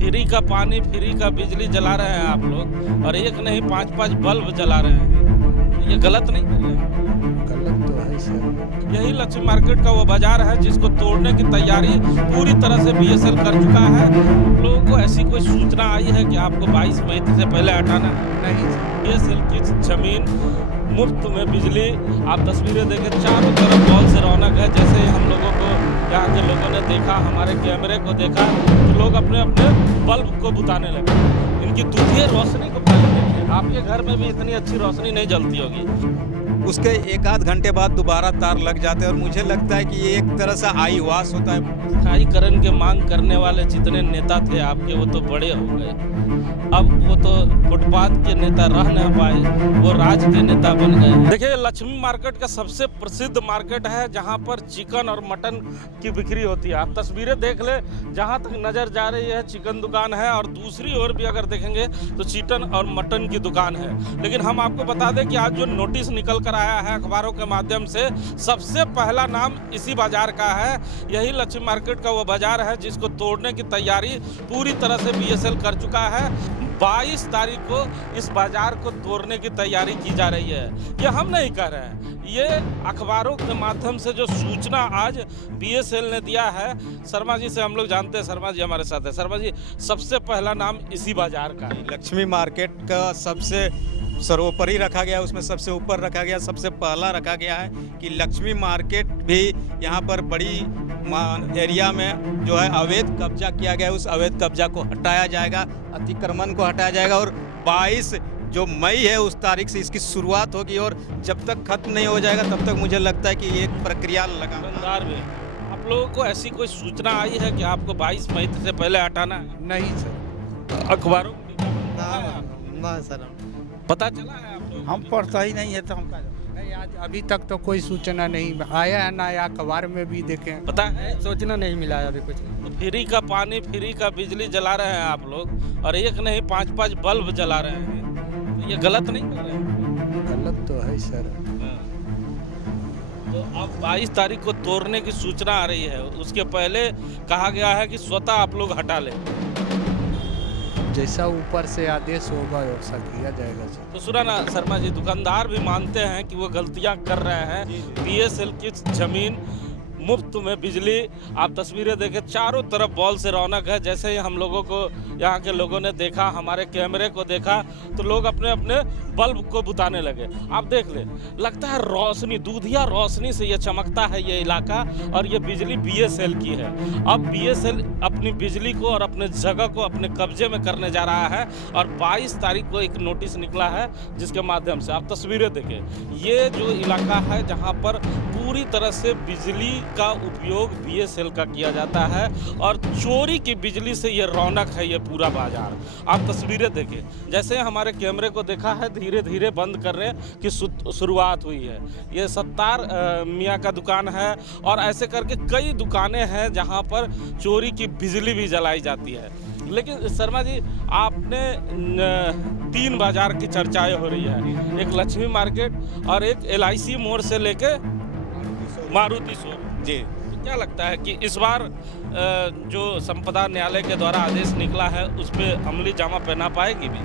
Free का पानी, free का बिजली जला रहे हैं आप लोग, और एक नहीं 5-5 बल्ब जला रहे हैं। ये गलत नहीं कर रहे हैं? गलत तो है सर। यही लक्ष्मी मार्केट का वो बाजार है जिसको तोड़ने की तैयारी पूरी तरह से बीएसएल कर चुका है। लोगों को ऐसी कोई सूचना आई है कि आपको 22 मई से पहले हटाना है? नहीं बीएसएल की जमीन मुफ्त में बिजली, आप तस्वीरें देखें, चारों तरफ बॉल से रौनक है। जैसे हम लोगों को यहाँ के लोगों ने देखा, हमारे कैमरे को देखा, तो लोग अपने अपने बल्ब को बुताने लगे। इनकी दुधिया रोशनी को पहले देखिए। आपके घर में भी इतनी अच्छी रोशनी नहीं जलती होगी। उसके एक आध घंटे बाद दोबारा तार लग जाते हैं और मुझे लगता है कि ये एक तरह से आई वास होता है। स्थायीकरण के मांग करने वाले जितने नेता थे आपके, वो तो बड़े हो गए। अब वो तो फुटपाथ के नेता रह न पाए, वो राज के नेता बन गए। देखिए, लक्ष्मी मार्केट का सबसे प्रसिद्ध मार्केट है जहाँ पर चिकन और मटन की बिक्री होती है। आप तस्वीरें देख ले, जहाँ तक नजर जा रही है चिकन दुकान है, और दूसरी ओर भी अगर देखेंगे तो चिकन और मटन की दुकान है। लेकिन हम आपको बता दें कि आज जो नोटिस निकल कर आया है अखबारों के माध्यम से, सबसे पहला नाम इसी बाजार का है। यही लक्ष्मी मार्केट का वो बाजार है जिसको तोड़ने की तैयारी पूरी तरह से बीएसएल कर चुका है। 22 तारीख को इस बाजार को तोड़ने की तैयारी की जा रही है। ये हम नहीं कह रहे हैं, ये अखबारों के माध्यम से जो सूचना आज बीएसएल ने दिया है। शर्मा जी से हम लोग जानते हैं, शर्मा जी हमारे साथ है। शर्मा जी, सबसे पहला नाम इसी बाजार का है। लक्ष्मी मार्केट का सबसे सर्वोपरि रखा गया, उसमें सबसे ऊपर रखा गया, सबसे पहला रखा गया है कि लक्ष्मी मार्केट भी यहाँ पर बड़ी एरिया में जो है अवैध कब्जा किया गया है, उस अवैध कब्जा को हटाया जाएगा, अतिक्रमण को हटाया जाएगा। और 22 जो मई है उस तारीख से इसकी शुरुआत होगी, और जब तक खत्म नहीं हो जाएगा तब तक मुझे लगता है कि ये एक प्रक्रिया दुकानदार में आप लोगों को ऐसी कोई सूचना आई है कि आपको 22 मई से पहले हटाना है? नहीं सर। अखबारों में विज्ञापन ना सर, पता चला है आप लोगों हम को? पढ़ता ही नहीं है तो हम क्या जानें? नहीं, आज अभी तक तो कोई सूचना नहीं आया है, ना या अखबार में भी देखें। पता है? सूचना नहीं मिला है अभी कुछ। तो फ्री का पानी, फ्री का बिजली जला रहे हैं आप लोग, और एक नहीं 5-5 बल्ब जला रहे हैं। तो ये गलत नहीं कर रहे हैं? गलत तो है सर। तो अब 22 तारीख को तोड़ने की सूचना आ रही है, उसके पहले कहा गया है कि स्वतः आप लोग हटा लें। जैसा ऊपर से आदेश होगा वैसा किया जाएगा सर। तो सुना ना शर्मा जी, दुकानदार भी मानते हैं कि वो गलतियां कर रहे हैं। बीएसएल की जमीन मुफ्त में बिजली, आप तस्वीरें देखें, चारों तरफ बॉल से रौनक है। जैसे ही हम लोगों को यहाँ के लोगों ने देखा, हमारे कैमरे को देखा, तो लोग अपने अपने बल्ब को बुताने लगे। आप देख ले, लगता है रोशनी, दूधिया रोशनी से ये चमकता है ये इलाका, और ये बिजली बीएसएल की है। अब बीएसएल अपनी बिजली को और अपने जगह को अपने कब्जे में करने जा रहा है, और 22 तारीख को एक नोटिस निकला है जिसके माध्यम से आप तस्वीरें देखें। ये जो इलाका है जहाँ पर पूरी तरह से बिजली का उपयोग बीएसएल का किया जाता है, और चोरी की बिजली से ये रौनक है ये पूरा बाजार। आप तस्वीरें देखें, जैसे हमारे कैमरे को देखा है, धीरे धीरे बंद करने की शुरुआत हुई है। ये सत्तार मियाँ का दुकान है, और ऐसे करके कई दुकानें हैं जहां पर चोरी की बिजली भी जलाई जाती है। लेकिन शर्मा जी, आपने 3 बाजार की चर्चाएं हो रही है, एक लक्ष्मी मार्केट और एक LIC मोड़ से लेके मारुति शोरूम जी। तो क्या लगता है कि इस बार जो संपदा न्यायालय के द्वारा आदेश निकला है उस पर अमली जामा पहना पाएगी भी?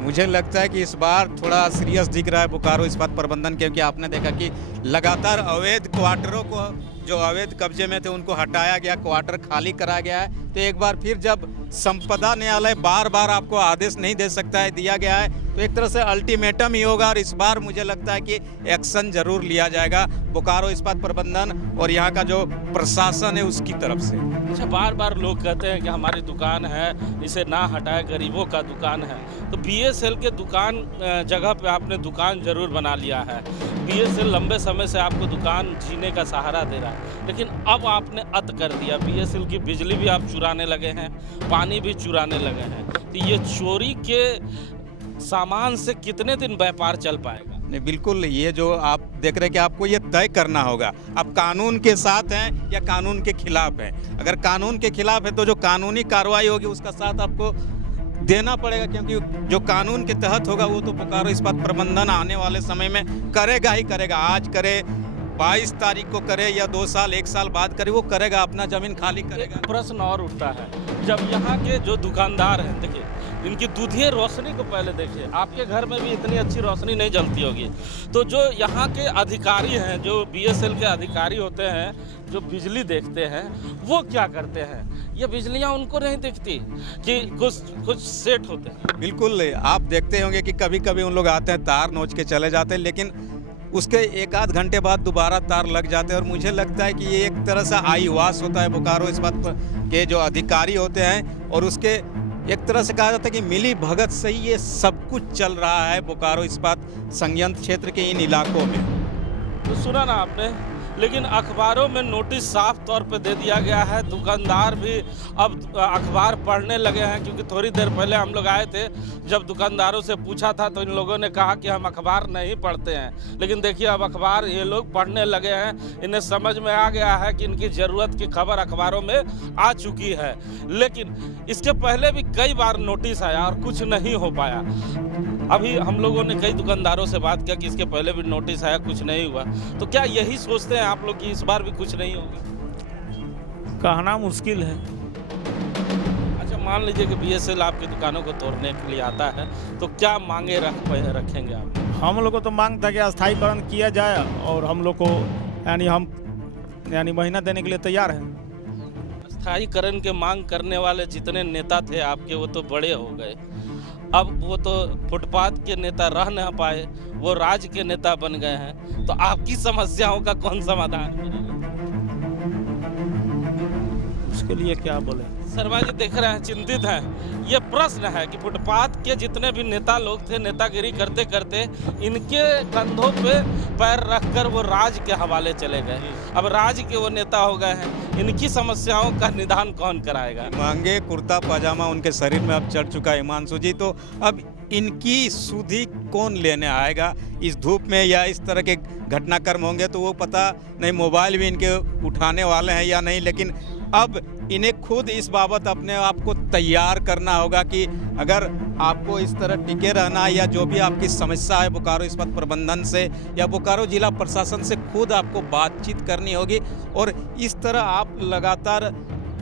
मुझे लगता है कि इस बार थोड़ा सीरियस दिख रहा है बोकारो इस्पात प्रबंधन, क्योंकि आपने देखा कि लगातार अवैध क्वार्टरों को, जो अवैध कब्जे में थे उनको हटाया गया, क्वार्टर खाली कराया गया है। तो एक बार फिर जब संपदा न्यायालय बार बार आपको आदेश नहीं दे सकता है, दिया गया है, तो एक तरह से अल्टीमेटम ही होगा, और इस बार मुझे लगता है कि एक्शन जरूर लिया जाएगा बोकारो इस्पात प्रबंधन और यहाँ का जो प्रशासन है उसकी तरफ से। अच्छा, बार बार लोग कहते हैं कि हमारी दुकान है, इसे ना हटाए, गरीबों का दुकान है। तो बीएसएल के दुकान जगह पे आपने दुकान जरूर बना लिया है। बीएसएल लंबे समय से आपको दुकान जीने का सहारा दे रहा है, लेकिन अब आपने अत कर दिया। बीएसएल की बिजली भी आप चुराने लगे हैं, पानी भी चुराने लगे हैं। तो ये चोरी के सामान से कितने दिन व्यापार चल पाएगा? नहीं, बिल्कुल, ये जो आप देख रहे हैं कि आपको ये तय करना होगा, आप कानून के साथ हैं या कानून के खिलाफ हैं। अगर कानून के खिलाफ है तो जो कानूनी कार्रवाई होगी उसका साथ आपको देना पड़ेगा, क्योंकि जो कानून के तहत होगा वो तो बोकारो इस्पात प्रबंधन आने वाले समय में करेगा ही करेगा। आज करे, 22 तारीख को करे या 2 साल 1 साल बाद करे, वो करेगा, अपना जमीन खाली करेगा। एक प्रश्न और उठता है, जब यहाँ के जो दुकानदार हैं, देखिए इनकी दूधिया रोशनी को पहले देखिए, आपके घर में भी इतनी अच्छी रोशनी नहीं जलती होगी। तो जो यहाँ के अधिकारी हैं, जो बीएसएल के अधिकारी होते हैं, जो बिजली देखते हैं, वो क्या करते हैं? ये बिजलियाँ उनको नहीं दिखती कि कुछ सेट होते हैं। बिल्कुल, आप देखते होंगे कि कभी कभी उन लोग आते हैं, तार नोच के चले जाते हैं, लेकिन उसके 1 आध घंटे बाद दोबारा तार लग जाते हैं। और मुझे लगता है कि ये एक तरह से आईवास होता है बोकारो इस्पात के जो अधिकारी होते हैं, और उसके एक तरह से कहा जाता है कि मिली भगत से ही ये सब कुछ चल रहा है बोकारो इस्पात संयंत्र क्षेत्र के इन इलाकों में। तो सुना ना आपने, लेकिन अखबारों में नोटिस साफ तौर पे दे दिया गया है। दुकानदार भी अब अखबार पढ़ने लगे हैं, क्योंकि थोड़ी देर पहले हम लोग आए थे, जब दुकानदारों से पूछा था तो इन लोगों ने कहा कि हम अखबार नहीं पढ़ते हैं। लेकिन देखिए अब अखबार ये लोग पढ़ने लगे हैं, इन्हें समझ में आ गया है कि इनकी ज़रूरत की खबर अखबारों में आ चुकी है। लेकिन इसके पहले भी कई बार नोटिस आया और कुछ नहीं हो पाया। अभी हम लोगों ने कई दुकानदारों से बात किया कि इसके पहले भी नोटिस आया, कुछ नहीं हुआ। तो क्या यही सोचते हैं आप लोग कि इस बार भी कुछ नहीं होगा? कहना मुश्किल है। अच्छा, मान लीजिए कि बीएसएल आपकी दुकानों को तोड़ने के लिए आता है, तो क्या मांगे रखेंगे आप? हम लोग को तो मांग था कि अस्थायीकरण किया जाए, और हम लोग को यानी महीना देने के लिए तैयार हैं। अस्थायीकरण के मांग करने वाले जितने नेता थे आपके, वो तो बड़े हो गए। अब वो तो फुटपाथ के नेता रह न पाए, वो राज्य के नेता बन गए हैं। तो आपकी समस्याओं का कौन समाधान करेगा? उसके लिए क्या बोले? शर्मा जी देख रहे हैं, चिंतित हैं। ये प्रश्न है कि फुटपाथ के जितने भी नेता लोग थे, नेतागिरी करते करते इनके कंधों पे पैर रखकर वो राज्य के हवाले चले गए। अब राज्य के वो नेता हो गए हैं, इनकी समस्याओं का निदान कौन कराएगा? मांगे कुर्ता पाजामा उनके शरीर में अब चढ़ चुका है हिमांशु जी, तो अब इनकी सुधि कौन लेने आएगा इस धूप में? या इस तरह के घटनाक्रम होंगे तो वो पता नहीं, मोबाइल भी इनके उठाने वाले हैं या नहीं। लेकिन अब इन्हें खुद इस बाबत अपने आप को तैयार करना होगा कि अगर आपको इस तरह टिके रहना है, या जो भी आपकी समस्या है बोकारो इस्पात प्रबंधन से या बोकारो जिला प्रशासन से, खुद आपको बातचीत करनी होगी। और इस तरह आप लगातार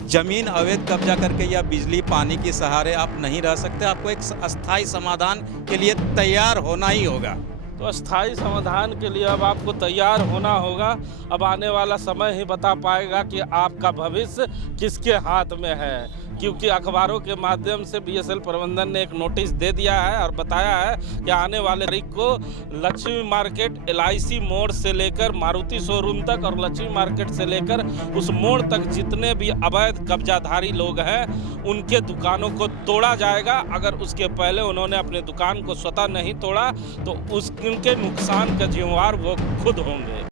जमीन अवैध कब्जा करके या बिजली पानी के सहारे आप नहीं रह सकते। आपको एक अस्थायी समाधान के लिए तैयार होना ही होगा। तो अस्थायी समाधान के लिए अब आपको तैयार होना होगा। अब आने वाला समय ही बता पाएगा कि आपका भविष्य किसके हाथ में है, क्योंकि अखबारों के माध्यम से बीएसएल प्रबंधन ने एक नोटिस दे दिया है और बताया है कि आने वाले तारीख को लक्ष्मी मार्केट, LIC मोड़ से लेकर मारुति शोरूम तक, और लक्ष्मी मार्केट से लेकर उस मोड़ तक जितने भी अवैध कब्जाधारी लोग हैं, उनके दुकानों को तोड़ा जाएगा। अगर उसके पहले उन्होंने अपने दुकान को स्वतः नहीं तोड़ा तो उनके नुकसान का जिम्मेवार वो खुद होंगे।